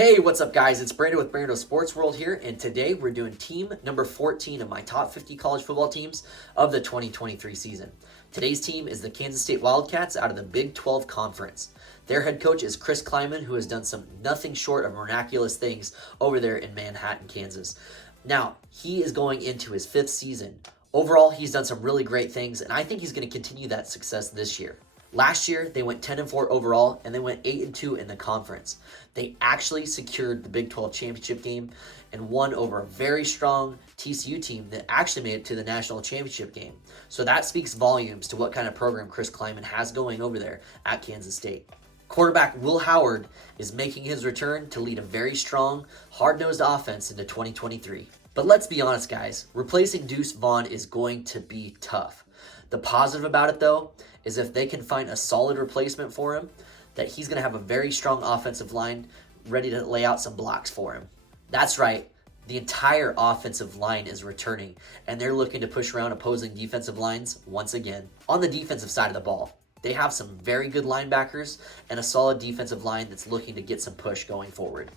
Hey, what's up, guys? It's Brandon with Brando Sports World here, and today we're doing team number 14 of my top 50 college football teams of the 2023 season. Today's team is the Kansas State Wildcats out of the Big 12 Conference. Their head coach is Chris Klieman, who has done some nothing short of miraculous things over there in Manhattan, Kansas. Now, he is going into his 5th season. Overall, he's done some really great things, and I think he's going to continue that success this year. Last year, they went 10-4 overall, and they went 8-2 in the conference. They actually secured the Big 12 championship game and won over a very strong TCU team that actually made it to the national championship game. So that speaks volumes to what kind of program Chris Klieman has going over there at Kansas State. Quarterback Will Howard is making his return to lead a very strong, hard-nosed offense into 2023. But let's be honest, guys, replacing Deuce Vaughn is going to be tough. The positive about it, though, is if they can find a solid replacement for him, that he's going to have a very strong offensive line ready to lay out some blocks for him. That's right. The entire offensive line is returning, and they're looking to push around opposing defensive lines once again. On the defensive side of the ball, they have some very good linebackers and a solid defensive line that's looking to get some push going forward.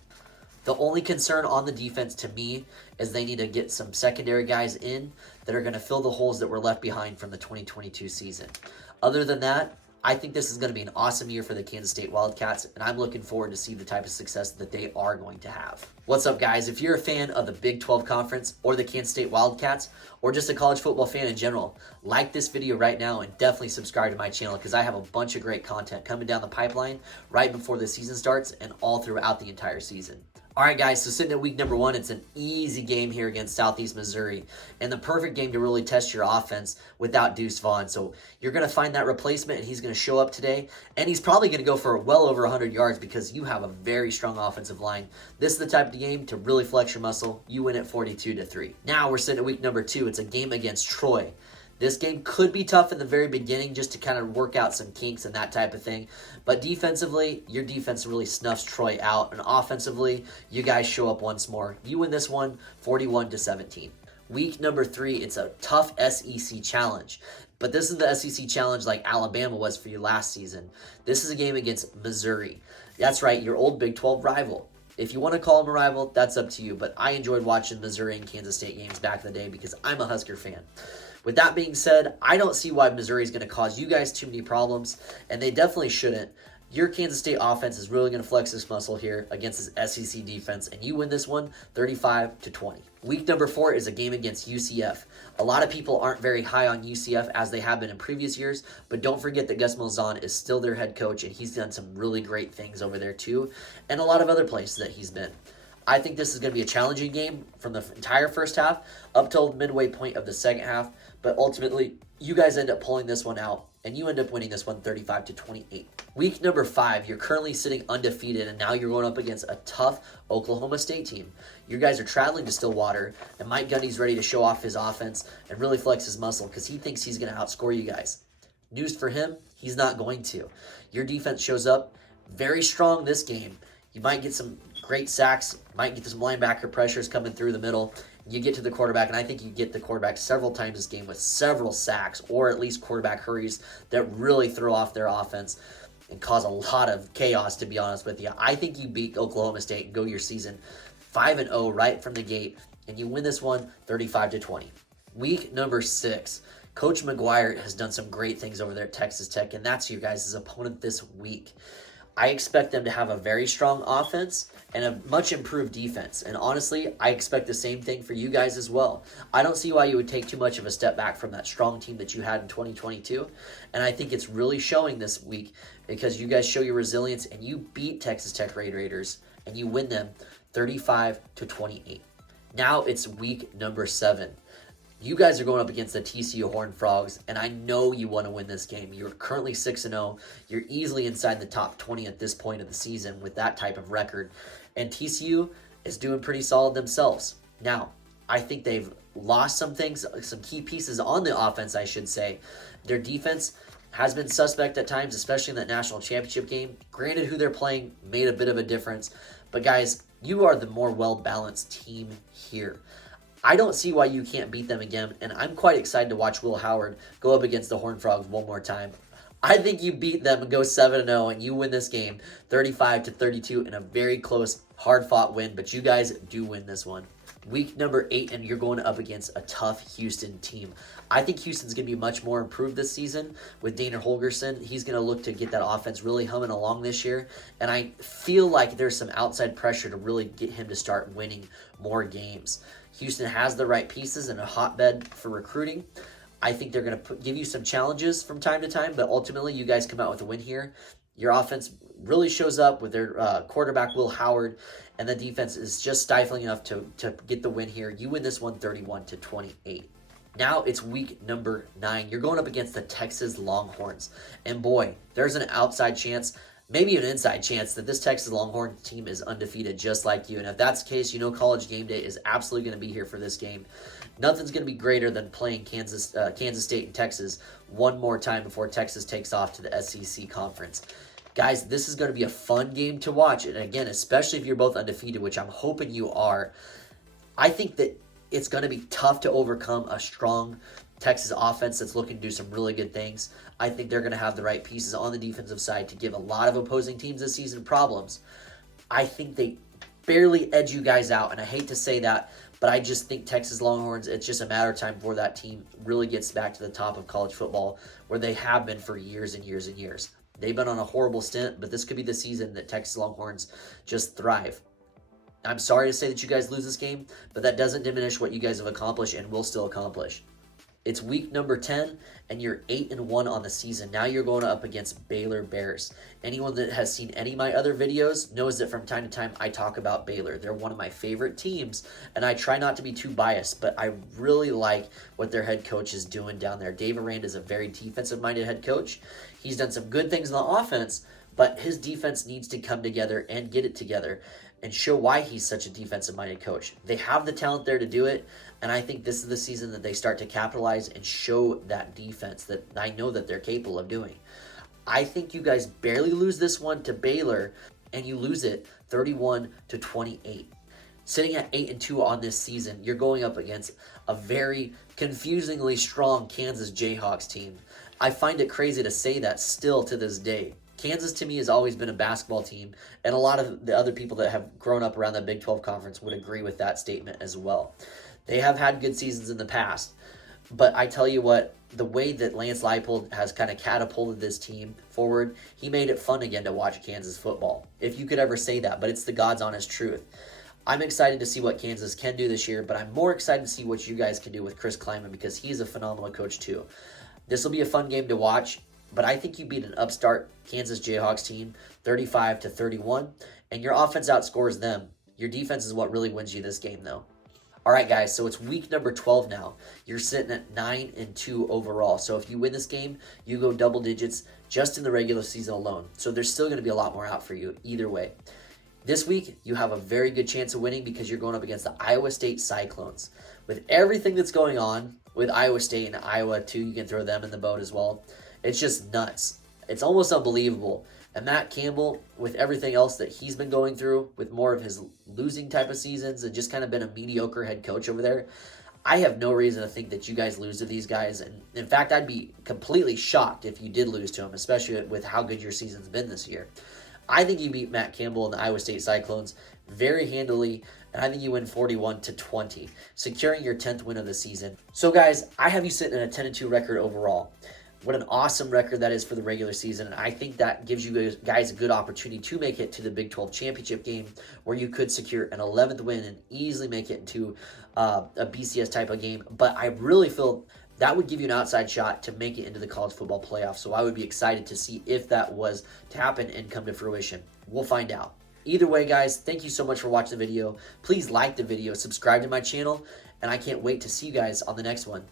The only concern on the defense to me is they need to get some secondary guys in that are going to fill the holes that were left behind from the 2022 season. Other than that, I think this is going to be an awesome year for the Kansas State Wildcats, and I'm looking forward to see the type of success that they are going to have. What's up, guys? If you're a fan of the Big 12 Conference or the Kansas State Wildcats, or just a college football fan in general, like this video right now and definitely subscribe to my channel because I have a bunch of great content coming down the pipeline right before the season starts and all throughout the entire season. All right, guys, so sitting at week number 1, it's an easy game here against Southeast Missouri, and the perfect game to really test your offense without Deuce Vaughn. So you're going to find that replacement, and he's going to show up today, and he's probably going to go for well over 100 yards because you have a very strong offensive line. This is the type of game to really flex your muscle. You win at 42-3. Now we're sitting at week number 2. It's a game against Troy. This game could be tough in the very beginning just to kind of work out some kinks and that type of thing. But defensively, your defense really snuffs Troy out. And offensively, you guys show up once more. You win this one 41-17. Week number 3, it's a tough SEC challenge. But this is the SEC challenge like Alabama was for you last season. This is a game against Missouri. That's right, your old Big 12 rival. If you want to call them a rival, that's up to you. But I enjoyed watching Missouri and Kansas State games back in the day because I'm a Husker fan. With that being said, I don't see why Missouri is going to cause you guys too many problems, and they definitely shouldn't. Your Kansas State offense is really going to flex this muscle here against this SEC defense, and you win this one 35-20. Week number 4 is a game against UCF. A lot of people aren't very high on UCF as they have been in previous years, but don't forget that Gus Malzahn is still their head coach, and he's done some really great things over there too, and a lot of other places that he's been. I think this is going to be a challenging game from the entire first half up till the midway point of the second half. But ultimately, you guys end up pulling this one out, and you end up winning this one 35-28. Week number 5, you're currently sitting undefeated, and now you're going up against a tough Oklahoma State team. You guys are traveling to Stillwater, and Mike Gundy's ready to show off his offense and really flex his muscle because he thinks he's going to outscore you guys. News for him, he's not going to. Your defense shows up very strong this game. You might get some great sacks, might get some linebacker pressures coming through the middle. You get to the quarterback, and I think you get the quarterback several times this game with several sacks or at least quarterback hurries that really throw off their offense and cause a lot of chaos, to be honest with you. I think you beat Oklahoma State and go your season 5-0 right from the gate, and you win this one 35-20. Week number 6. Coach McGuire has done some great things over there at Texas Tech, and that's your guys' opponent this week. I expect them to have a very strong offense and a much improved defense. And honestly, I expect the same thing for you guys as well. I don't see why you would take too much of a step back from that strong team that you had in 2022. And I think it's really showing this week because you guys show your resilience and you beat Texas Tech Raiders and you win them 35-28. Now it's week number 7. You guys are going up against the TCU Horned Frogs, and I know you want to win this game. You're currently 6-0. You're easily inside the top 20 at this point of the season with that type of record. And TCU is doing pretty solid themselves. Now, I think they've lost some things, some key pieces on the offense, I should say. Their defense has been suspect at times, especially in that national championship game. Granted, who they're playing made a bit of a difference. But guys, you are the more well-balanced team here. I don't see why you can't beat them again, and I'm quite excited to watch Will Howard go up against the Horned Frogs one more time. I think you beat them and go 7-0 and you win this game 35-32 in a very close, hard-fought win, but you guys do win this one. Week number 8, and you're going up against a tough Houston team. I think Houston's going to be much more improved this season with Dana Holgorsen. He's going to look to get that offense really humming along this year, and I feel like there's some outside pressure to really get him to start winning more games. Houston has the right pieces and a hotbed for recruiting. I think they're going to give you some challenges from time to time, but ultimately you guys come out with a win here. Your offense really shows up with their quarterback, Will Howard, and the defense is just stifling enough to get the win here. You win this one 31-28. Now it's week number 9. You're going up against the Texas Longhorns. And boy, there's an outside chance, maybe an inside chance, that this Texas Longhorn team is undefeated just like you. And if that's the case, you know College Game Day is absolutely going to be here for this game. Nothing's going to be greater than playing Kansas State and Texas one more time before Texas takes off to the SEC Conference. Guys, this is going to be a fun game to watch. And again, especially if you're both undefeated, which I'm hoping you are, I think that it's going to be tough to overcome a strong Texas offense that's looking to do some really good things. I think they're going to have the right pieces on the defensive side to give a lot of opposing teams this season problems. I think they barely edge you guys out, and I hate to say that, but I just think Texas Longhorns, it's just a matter of time before that team really gets back to the top of college football where they have been for years and years and years. They've been on a horrible stint, but this could be the season that Texas Longhorns just thrive. I'm sorry to say that you guys lose this game, but that doesn't diminish what you guys have accomplished and will still accomplish. It's week number 10, and you're 8-1 on the season. Now you're going up against Baylor Bears. Anyone that has seen any of my other videos knows that from time to time I talk about Baylor. They're one of my favorite teams, and I try not to be too biased, but I really like what their head coach is doing down there. Dave Aranda is a very defensive-minded head coach. He's done some good things on the offense, but his defense needs to come together and get it together and show why he's such a defensive-minded coach. They have the talent there to do it, and I think this is the season that they start to capitalize and show that defense that I know that they're capable of doing. I think you guys barely lose this one to Baylor, and you lose it 31-28. Sitting at 8-2 on this season, you're going up against a very confusingly strong Kansas Jayhawks team. I find it crazy to say that still to this day. Kansas, to me, has always been a basketball team, and a lot of the other people that have grown up around the Big 12 Conference would agree with that statement as well. They have had good seasons in the past, but I tell you what, the way that Lance Leipold has kind of catapulted this team forward, he made it fun again to watch Kansas football, if you could ever say that, but it's the God's honest truth. I'm excited to see what Kansas can do this year, but I'm more excited to see what you guys can do with Chris Klieman because he's a phenomenal coach too. This will be a fun game to watch. But I think you beat an upstart Kansas Jayhawks team 35-31, and your offense outscores them. Your defense is what really wins you this game, though. All right, guys, so it's week number 12 now. You're sitting at 9-2 overall. So if you win this game, you go double digits just in the regular season alone. So there's still going to be a lot more out for you either way. This week, you have a very good chance of winning because you're going up against the Iowa State Cyclones. With everything that's going on with Iowa State and Iowa, too, you can throw them in the boat as well. It's just nuts. It's almost unbelievable. And Matt Campbell, with everything else that he's been going through, with more of his losing type of seasons and just kind of been a mediocre head coach over there, I have no reason to think that you guys lose to these guys. And in fact, I'd be completely shocked if you did lose to them, especially with how good your season's been this year. I think you beat Matt Campbell and the Iowa State Cyclones very handily, and I think you win 41-20, securing your 10th win of the season. So guys, I have you sitting at a 10-2 record overall. What an awesome record that is for the regular season. And I think that gives you guys a good opportunity to make it to the Big 12 championship game where you could secure an 11th win and easily make it into a BCS type of game. But I really feel that would give you an outside shot to make it into the college football playoff. So I would be excited to see if that was to happen and come to fruition. We'll find out. Either way, guys, thank you so much for watching the video. Please like the video, subscribe to my channel, and I can't wait to see you guys on the next one.